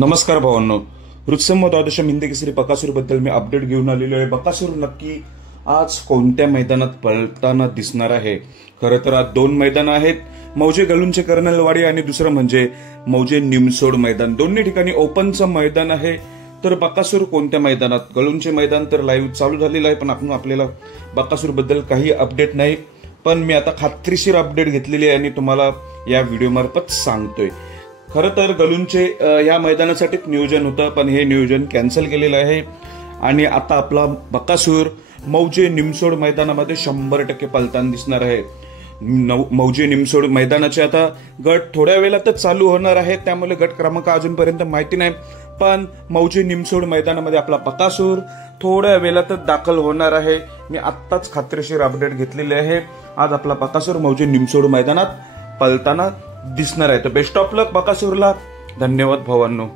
नमस्कार भावांनो, रुत्सम द्वादशम हिंदी केसरी बकासूर बद्दल मी अपडेट घेऊन आलेलो आहे। बकासूर नक्की आज कोणत्या मैदानात पळताना दिसणार आहे? खरं तर आज दोन मैदान आहेत, मौजे गलुंचे कर्नलवाडी आणि दुसरं म्हणजे मौजे निमसोड मैदान। दोन्ही ठिकाणी ओपनचं मैदान आहे। तर बकासूर कोणत्या मैदानात? गलुंचे मैदान तर लाईव्ह चालू झालेलं आहे, पण आपण आपल्याला बकासूर बद्दल काही अपडेट नाही। पण मी आता खात्रीशीर अपडेट घेतलेली आहे आणि तुम्हाला या व्हिडिओ मार्फत सांगतोय। खरं तर गलुंचे या मैदानासाठीच नियोजन होतं, पण हे नियोजन कॅन्सल केलेलं आहे आणि आता आपला बकासूर मौजे निमसोड मैदानामध्ये 100% पळताना दिसणार आहे। मौजे निमसोड मैदानाचे आता गट थोड्या वेळातच चालू होणार आहे, त्यामुळे गट क्रमांक अजूनपर्यंत माहिती नाही। पण मौजे निमसोड मैदानामध्ये आपला बकासूर थोड्या वेळातच दाखल होणार आहे। मी आत्ताच खात्रीशीर अपडेट घेतलेली आहे। आज आपला बकासूर मौजे निमसोड मैदानात पळताना दिसणार आहे। तर बेस्ट ऑफ लक बकासूरला। धन्यवाद भावांनो।